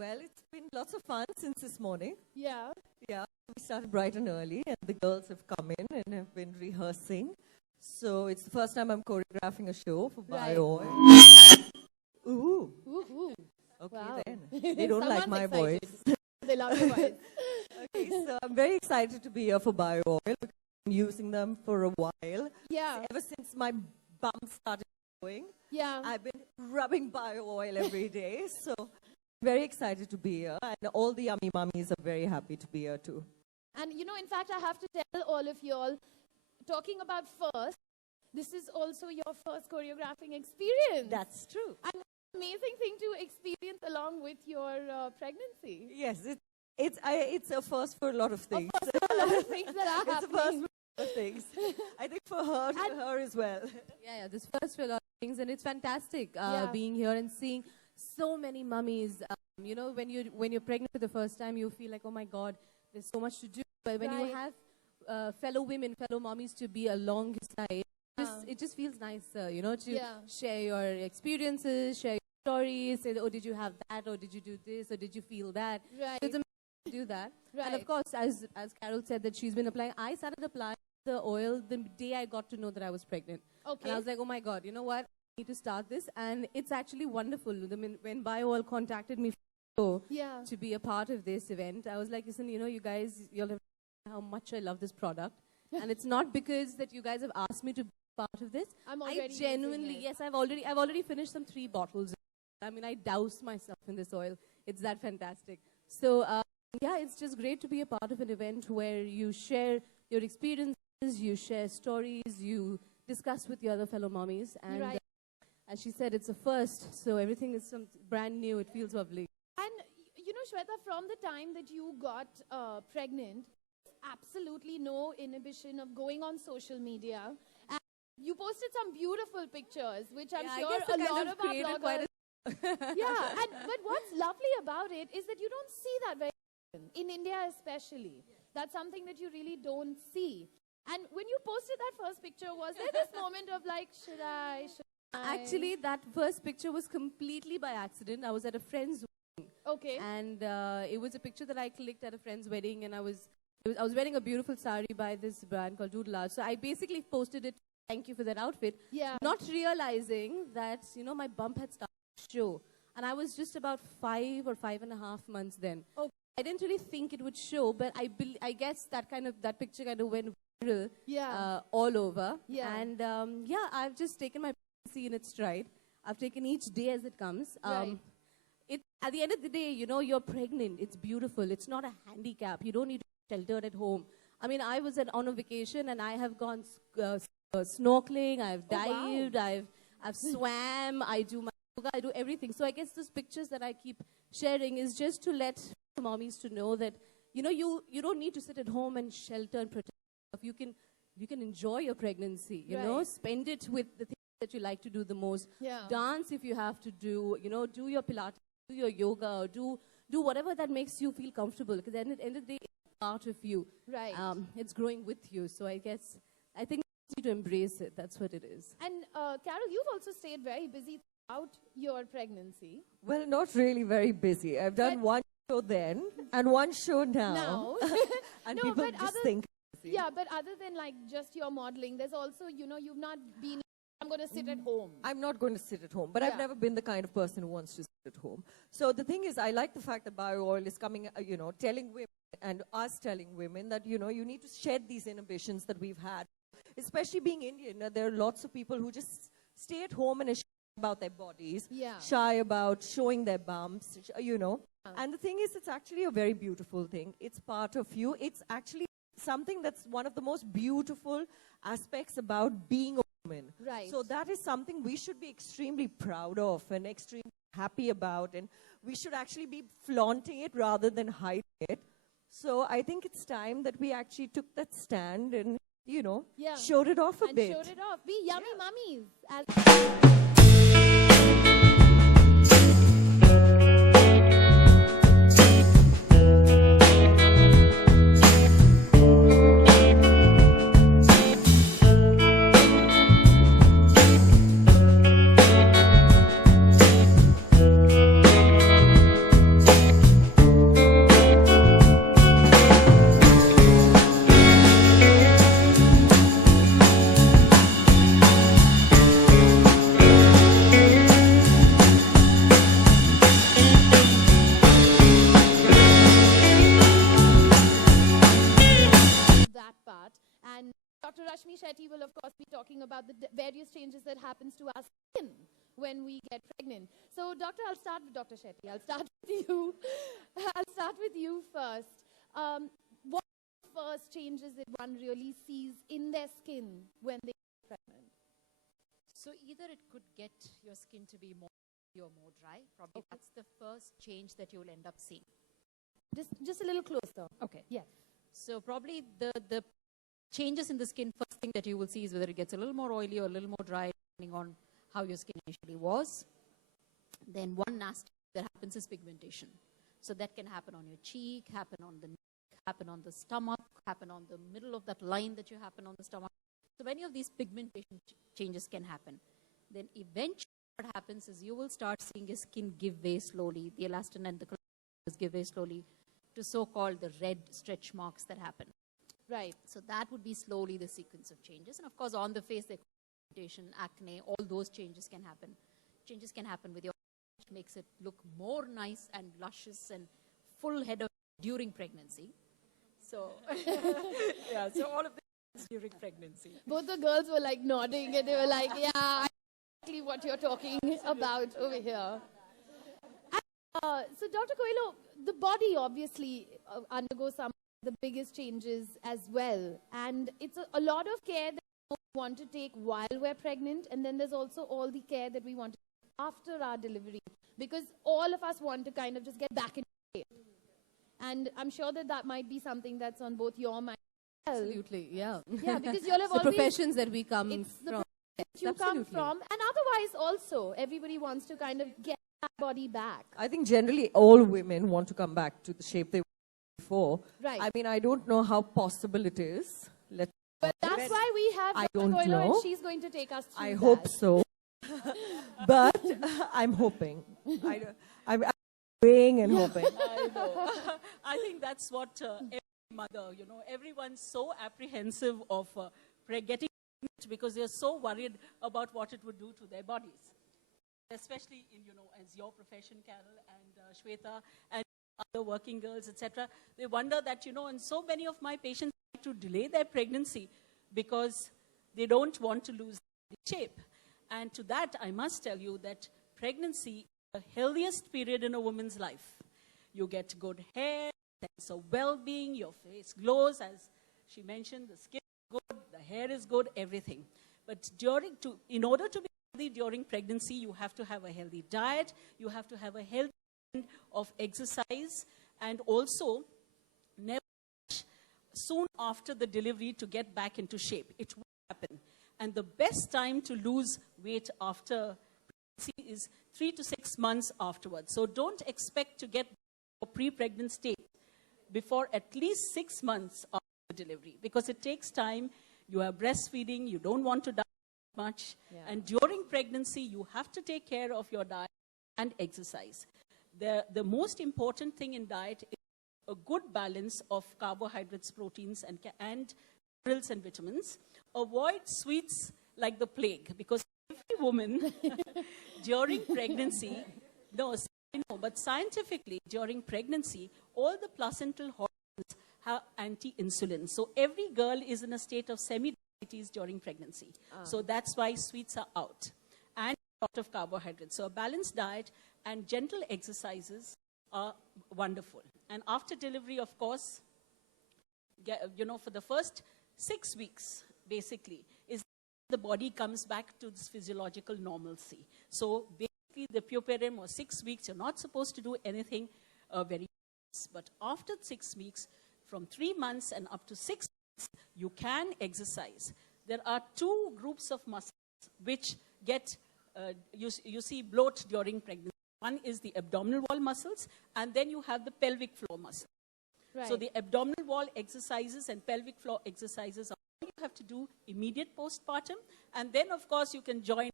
Well, it's been lots of fun since this morning. Yeah. Yeah, we started bright and early, and the girls have come in and have been rehearsing. So it's the first time I'm choreographing a show for Right. Bio. Ooh, Ooh. okay Wow. then. They don't like my voice. They love your voice. Okay, so I'm very excited to be here for Bio Oil because I'm using them for a while. Yeah. Ever since my bum started going, Yeah. I've been rubbing Bio Oil every day. So very excited to be here, and all the yummy mummies are very happy to be here too. And in fact, I have to tell all of y'all, talking about first, this is also your first choreographing experience. That's true. And amazing thing to experience along with your pregnancy. Yes, it's a first for a lot of things. A lot of things that are It's a first happening. for a lot of things. I think for her as well. Yeah, this first for a lot of things, and it's fantastic Yeah. being here and seeing so many mummies. When you're pregnant for the first time, you feel like, oh my God, there's so much to do. But when you Right. have fellow women, fellow mummies to be alongside, it just feels nicer, to share your experiences, share your stories, say, oh, did you have that, or did you do this, or did you feel that? Right. So it's amazing to do that. Right. And of course, as Carol said that she's been applying, I started applying the oil the day I got to know that I was pregnant. Okay. And I was like, oh my God, you know what? I need to start this. And it's actually wonderful. When BioOil contacted me Yeah. to be a part of this event, I was like, listen, you guys, you'll have how much I love this product. And it's not because that you guys have asked me to be part of this. I'm already I using genuinely, it. yes, I've already finished some 3 bottles. I mean, I doused myself in this oil. It's that fantastic. So, yeah, it's just great to be a part of an event where you share your experiences, you share stories, you discuss with the other fellow mommies. And Right. As she said, it's a first, so everything is brand new. It feels lovely. And, Shweta, from the time that you got pregnant, absolutely no inhibition of going on social media. And you posted some beautiful pictures, which I'm sure a lot of our bloggers... Yeah, but what's lovely about it is that you don't see that very often, in India especially. That's something that you really don't see. And when you posted that first picture, was there this moment of like, should I? Actually, that first picture was completely by accident. I was at a friend's wedding. Okay. And it was a picture that I clicked at a friend's wedding, and I was wearing a beautiful sari by this brand called Doodle Art. So I basically posted it, thank you for that outfit, Yeah. not realizing that, my bump had started to show. And I was just about 5 or 5.5 months then. Okay. I didn't really think it would show, but I guess that picture kind of went viral Yeah. all over. Yeah. And I've just taken my pregnancy in its stride. I've taken each day as it comes. Right. At the end of the day, you're pregnant. It's beautiful. It's not a handicap. You don't need to be sheltered at home. I mean, I was on a vacation and I have gone snorkeling. I've dived. Wow. I've swam. I do my yoga. I do everything. So I guess those pictures that I keep sharing is just to let mommies to know that you don't need to sit at home and shelter and protect yourself. You can enjoy your pregnancy. Right. Spend it with the things that you like to do the most. Yeah. Dance if you have to do. Do your Pilates, do your yoga, or do whatever that makes you feel comfortable. Because at the end of the day, it's part of you. Right. It's growing with you. So I think you need to embrace it. That's what it is. And Carol, you've also stayed very busy throughout your pregnancy. Well, not really very busy. I've done one show then and one show now. Now. And No, people but just think. Yeah, but other than like just your modeling, there's also, you've not been, I'm going to sit at home. I'm not going to sit at home, but I've Yeah. never been the kind of person who wants to sit at home. So the thing is, I like the fact that Bio Oil is coming, telling women and us telling women that, you need to shed these inhibitions that we've had. Especially being Indian, there are lots of people who just stay at home and are shy about their bodies, Yeah. shy about showing their bumps, And the thing is, it's actually a very beautiful thing. It's part of you. It's actually something that's one of the most beautiful aspects about being a woman. Right. So that is something we should be extremely proud of and extremely happy about, and we should actually be flaunting it rather than hiding it. So I think it's time that we actually took that stand and, Yeah. showed it off a And bit. showed it off. Be yummy mummies. about the various changes that happens to our skin when we get pregnant. So, Doctor, I'll start with Dr. Shetty. I'll start with you. I'll start with you first. What are the first changes that one really sees in their skin when they get pregnant? So either it could get your skin to be more oily or more dry. Probably that's the first change that you'll end up seeing. Just a little closer. Okay. Yeah. So probably the changes in the skin, first thing that you will see is whether it gets a little more oily or a little more dry, depending on how your skin initially was. Then one nasty thing that happens is pigmentation. So that can happen on your cheek, happen on the neck, happen on the stomach, happen on the middle of that line that you happen on the stomach. So many of these pigmentation changes can happen. Then eventually what happens is you will start seeing your skin give way slowly. The elastin and the collagen give way slowly to so-called the red stretch marks that happen. Right. So that would be slowly the sequence of changes. And of course, on the face, the pigmentation, acne, all those changes can happen. Changes can happen with your, which makes it look more nice and luscious and full head of during pregnancy. So, yeah, so all of this during pregnancy. Both the girls were like nodding and they were like, yeah, I know exactly what you're talking about over here. And, so, Dr. Coelho, the body obviously undergoes some of the biggest changes as well. And it's a lot of care that we want to take while we're pregnant. And then there's also all the care that we want to take after our delivery. Because all of us want to kind of just get back in shape. And I'm sure that that might be something that's on both your mind as well. Absolutely, yeah. Yeah, because you'll have the always... professions that we come It's the from. professions you come from. And otherwise also, everybody wants to kind of get that body back. I think generally all women want to come back to the shape they were before. Right. I mean, I don't know how possible it is. But that's why we have I Dr. don't Coelho know. and she's going to take us through I that. hope so. But I'm hoping. I'm praying and hoping. I know. I think that's what every mother, everyone's so apprehensive of getting pregnant because they're so worried about what it would do to their bodies. Especially in, as your profession, Carol and Shveta, and other working girls, etc. They wonder that, and so many of my patients like to delay their pregnancy because they don't want to lose shape. And to that, I must tell you that pregnancy is the healthiest period in a woman's life. You get good hair, sense of well-being, your face glows, as she mentioned, the skin is good, the hair is good, everything. But in order to be healthy during pregnancy, you have to have a healthy diet, you have to have a healthy blend of exercise, and also never soon after the delivery to get back into shape. It will happen. And the best time to lose weight after pregnancy is 3 to 6 months afterwards. So don't expect to get a pre-pregnant state before at least 6 months after delivery, because it takes time. You are breastfeeding, you don't want to die much. Yeah. And during pregnancy, you have to take care of your diet and exercise. The most important thing in diet is a good balance of carbohydrates, proteins, and minerals and vitamins. Avoid sweets like the plague, because every woman during pregnancy, but scientifically during pregnancy, all the placental hormones have anti-insulin. So every girl is in a state of semi-diabetes during pregnancy. So that's why sweets are out. And a lot of carbohydrates. So a balanced diet and gentle exercises are wonderful. And after delivery, of course, for the first 6 weeks, basically, is the body comes back to this physiological normalcy. So basically, the puerperium or 6 weeks, you're not supposed to do anything very fast. But after 6 weeks, from 3 months and up to 6 months, you can exercise. There are 2 groups of muscles which get, you see bloat during pregnancy. One is the abdominal wall muscles, and then you have the pelvic floor muscle. Right. So the abdominal wall exercises and pelvic floor exercises are all you have to do immediate postpartum. And then, of course, you can join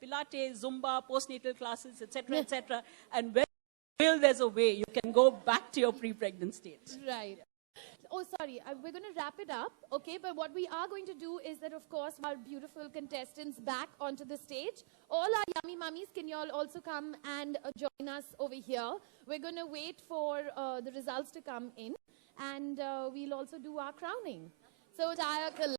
Pilates, Zumba, postnatal classes, etc., etc. And when you feel there's a way, you can go back to your pre-pregnant state. Right. Oh, sorry, we're going to wrap it up, okay? But what we are going to do is that, of course, our beautiful contestants back onto the stage. All our yummy mummies, can you all also come and join us over here? We're going to wait for the results to come in, and we'll also do our crowning. So,